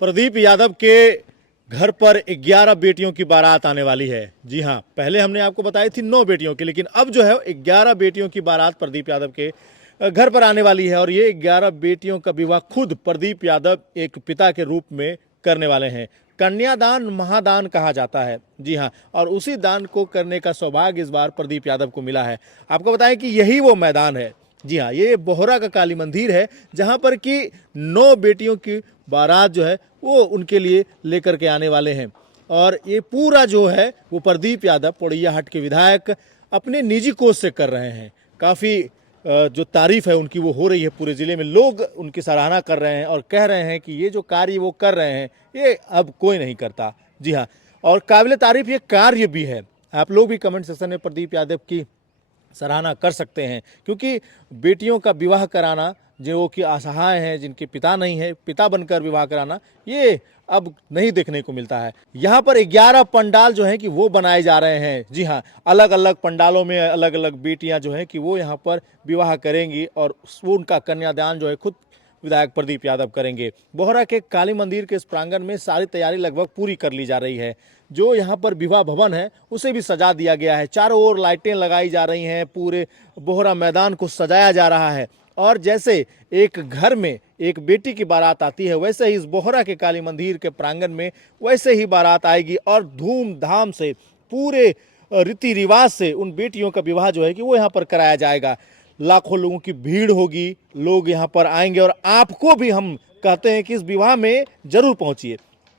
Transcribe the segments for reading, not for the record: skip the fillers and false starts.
प्रदीप यादव के घर पर 11 बेटियों की बारात आने वाली है। जी हाँ, पहले हमने आपको बताई थी 9 बेटियों की, लेकिन अब जो है 11 बेटियों की बारात प्रदीप यादव के घर पर आने वाली है। और ये 11 बेटियों का विवाह खुद प्रदीप यादव एक पिता के रूप में करने वाले हैं। कन्यादान महादान कहा जाता है। जी हाँ, और उसी दान को करने का सौभाग्य इस बार प्रदीप यादव को मिला है। आपको बताएं कि यही वो मैदान है। जी हाँ, ये बोहरा का काली मंदिर है, जहाँ पर कि 9 बेटियों की बारात जो है वो उनके लिए लेकर के आने वाले हैं। और ये पूरा जो है वो प्रदीप यादव पोड़ैयाहाट के विधायक अपने निजी कोष से कर रहे हैं। काफ़ी जो तारीफ है उनकी वो हो रही है पूरे ज़िले में। लोग उनकी सराहना कर रहे हैं और कह रहे हैं कि ये जो कार्य वो कर रहे हैं ये अब कोई नहीं करता। जी हाँ, और काबिल तारीफ ये कार्य भी है। आप लोग भी कमेंट सेक्शन में प्रदीप यादव की सराहना कर सकते हैं, क्योंकि बेटियों का विवाह कराना, जो कि असहाय हैं, जिनके पिता नहीं है, पिता बनकर विवाह कराना, ये अब नहीं देखने को मिलता है। यहाँ पर 11 पंडाल जो हैं कि वो बनाए जा रहे हैं। जी हाँ, अलग अलग पंडालों में अलग अलग बेटियाँ जो हैं कि वो यहाँ पर विवाह करेंगी और वो उनका कन्यादान जो है खुद विधायक प्रदीप यादव करेंगे। बोहरा के काली मंदिर के इस प्रांगण में सारी तैयारी लगभग पूरी कर ली जा रही है। जो यहाँ पर विवाह भवन है उसे भी सजा दिया गया है। चारों ओर लाइटें लगाई जा रही हैं, पूरे बोहरा मैदान को सजाया जा रहा है। और जैसे एक घर में एक बेटी की बारात आती है, वैसे ही इस बोहरा के काली मंदिर के प्रांगण में वैसे ही बारात आएगी और धूमधाम से पूरे रीति रिवाज से उन बेटियों का विवाह जो है कि वो यहाँ पर कराया जाएगा। लाखों लोगों की भीड़ होगी, लोग यहाँ पर आएंगे और आपको भी हम कहते हैं कि इस विवाह में जरूर पहुंचिए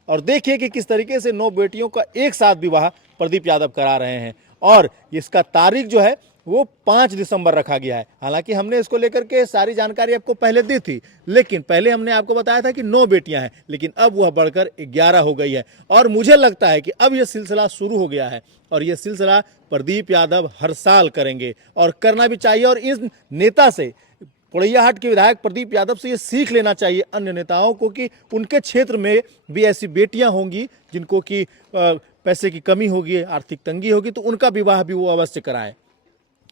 और देखिए कि किस तरीके से 9 बेटियों का एक साथ विवाह प्रदीप यादव करा रहे हैं। और इसका तारीख जो है वो 5 दिसंबर रखा गया है। हालांकि हमने इसको लेकर के सारी जानकारी आपको पहले दी थी, लेकिन पहले हमने आपको बताया था कि 9 बेटियां हैं, लेकिन अब वह बढ़कर 11 हो गई है। और मुझे लगता है कि अब यह सिलसिला शुरू हो गया है और यह सिलसिला प्रदीप यादव हर साल करेंगे और करना भी चाहिए। और इस नेता से, पोड़ैयाहाट के विधायक प्रदीप यादव से ये सीख लेना चाहिए अन्य नेताओं को कि उनके क्षेत्र में भी ऐसी बेटियां होंगी जिनको कि पैसे की कमी होगी, आर्थिक तंगी होगी, तो उनका विवाह भी वो अवश्य कराएं।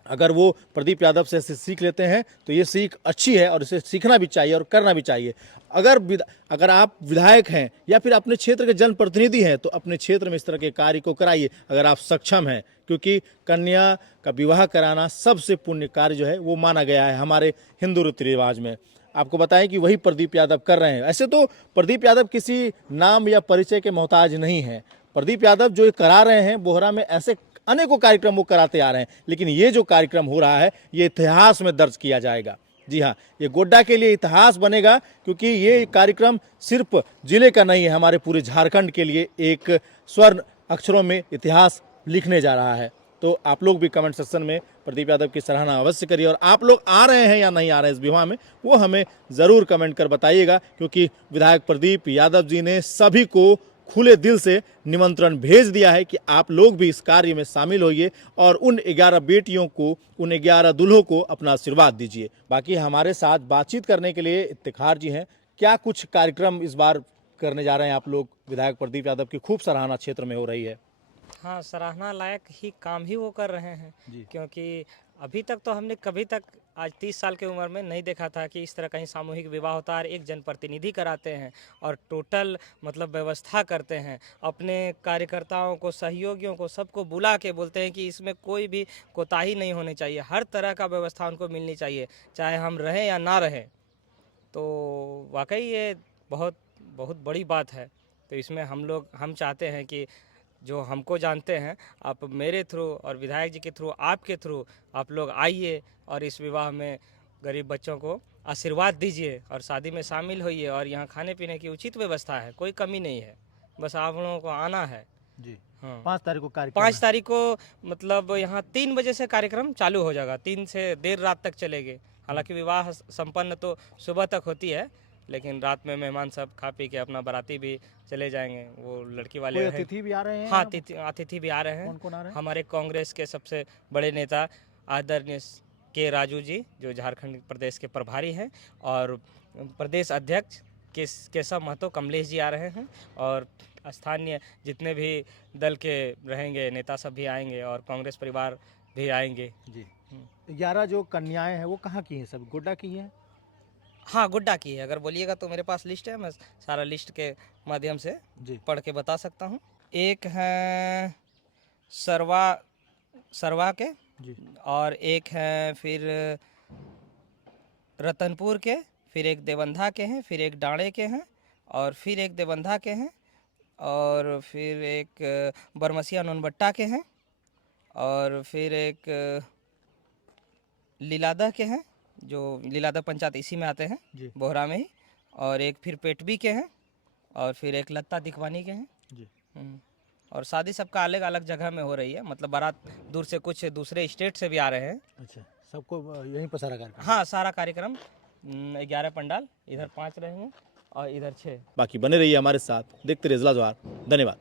अगर वो प्रदीप यादव से सीख लेते हैं तो ये सीख अच्छी है और इसे सीखना भी चाहिए और करना भी चाहिए। अगर आप विधायक हैं या फिर अपने क्षेत्र के जनप्रतिनिधि हैं तो अपने क्षेत्र में इस तरह के कार्य को कराइए, अगर आप सक्षम हैं, क्योंकि कन्या का विवाह कराना सबसे पुण्य कार्य जो है वो माना गया है हमारे हिंदू रीति रिवाज में। आपको बताएं कि वही प्रदीप यादव कर रहे हैं। ऐसे तो प्रदीप यादव किसी नाम या परिचय के मोहताज नहीं है। प्रदीप यादव जो करा रहे हैं बोहरा में, ऐसे अनेकों कार्यक्रम वो कराते आ रहे हैं, लेकिन ये जो कार्यक्रम हो रहा है ये इतिहास में दर्ज किया जाएगा। जी हाँ, ये गोड्डा के लिए इतिहास बनेगा, क्योंकि ये कार्यक्रम सिर्फ जिले का नहीं है, हमारे पूरे झारखंड के लिए एक स्वर्ण अक्षरों में इतिहास लिखने जा रहा है। तो आप लोग भी कमेंट सेक्शन में प्रदीप यादव की सराहना अवश्य करिए और आप लोग आ रहे हैं या नहीं आ रहे हैं इस विवाह में, वो हमें ज़रूर कमेंट कर बताइएगा, क्योंकि विधायक प्रदीप यादव जी ने सभी को खुले दिल से निमंत्रण भेज दिया है कि आप लोग भी इस कार्य में शामिल होइए और उन 11 बेटियों को, उन 11 दुल्हों को अपना आशीर्वाद दीजिए। बाकी हमारे साथ बातचीत करने के लिए इफ्तिखार जी हैं। क्या कुछ कार्यक्रम इस बार करने जा रहे हैं आप लोग? विधायक प्रदीप यादव की खूब सराहना क्षेत्र में हो रही है। हाँ, सराहना लायक ही काम ही वो कर रहे हैं। जी। क्योंकि अभी तक तो हमने कभी तक आज 30 साल की उम्र में नहीं देखा था कि इस तरह कहीं सामूहिक विवाह होता है और एक जनप्रतिनिधि कराते हैं और टोटल मतलब व्यवस्था करते हैं। अपने कार्यकर्ताओं को, सहयोगियों को, सबको बुला के बोलते हैं कि इसमें कोई भी कोताही नहीं होनी चाहिए, हर तरह का व्यवस्था उनको मिलनी चाहिए, चाहे हम रहें या ना रहें। तो वाकई ये बहुत बहुत बड़ी बात है। तो इसमें हम चाहते हैं कि जो हमको जानते हैं, आप मेरे थ्रू और विधायक जी के थ्रू, आपके थ्रू आप लोग आइए और इस विवाह में गरीब बच्चों को आशीर्वाद दीजिए और शादी में शामिल होइए। और यहाँ खाने पीने की उचित व्यवस्था है, कोई कमी नहीं है, बस आप लोगों को आना है। जी। हाँ, 5 तारीख को कार्यक्रम 5 है। तारीख को मतलब यहाँ 3 बजे से कार्यक्रम चालू हो जाएगा, 3 से देर रात तक चलेगी। हालांकि विवाह संपन्न तो सुबह तक होती है, लेकिन रात में मेहमान सब खा पी के अपना बाराती भी चले जाएंगे। वो लड़की वाले कोई हैं। अतिथि भी आ रहे हैं? हाँ, यहाँ पर? अतिथि भी आ रहे हैं। कौन कौन आ रहे हैं? हमारे कांग्रेस के सबसे बड़े नेता आदरणीय के राजू जी, जो झारखंड प्रदेश के प्रभारी हैं, और प्रदेश अध्यक्ष केशव महतो कमलेश जी आ रहे हैं, और स्थानीय जितने भी दल के रहेंगे नेता सब भी आएंगे और कांग्रेस परिवार भी आएंगे। जी। 11 जो कन्याएं हैं वो कहाँ की हैं? सब गोड्डा की हैं? हाँ, गुड्डा की है। अगर बोलिएगा तो मेरे पास लिस्ट है, मैं सारा लिस्ट के माध्यम से जी पढ़ के बता सकता हूँ। एक है सरवा सरवा के, जी और एक है फिर रतनपुर के, फिर एक देवंधा के हैं, फिर एक डांडे के हैं, और फिर एक देवंधा के हैं, और फिर एक बरमसिया नोनबट्टा के हैं, और फिर एक लीलादह के हैं, जो लीलादह पंचायत इसी में आते हैं, जी बोहरा में ही, और एक फिर पेटबी के हैं, और फिर एक लत्ता दिखवानी के हैं। जी। और शादी सबका अलग अलग जगह में हो रही है, मतलब बारात दूर से, कुछ दूसरे स्टेट से भी आ रहे हैं। अच्छा, सबको यहीं पर सारा कार्यक्रम। हाँ, सारा कार्यक्रम 11 पंडाल, इधर 5 रहेंगे और इधर 6। बाकी बने रहिए हमारे साथ, देखते रहिए इजला जवार। धन्यवाद।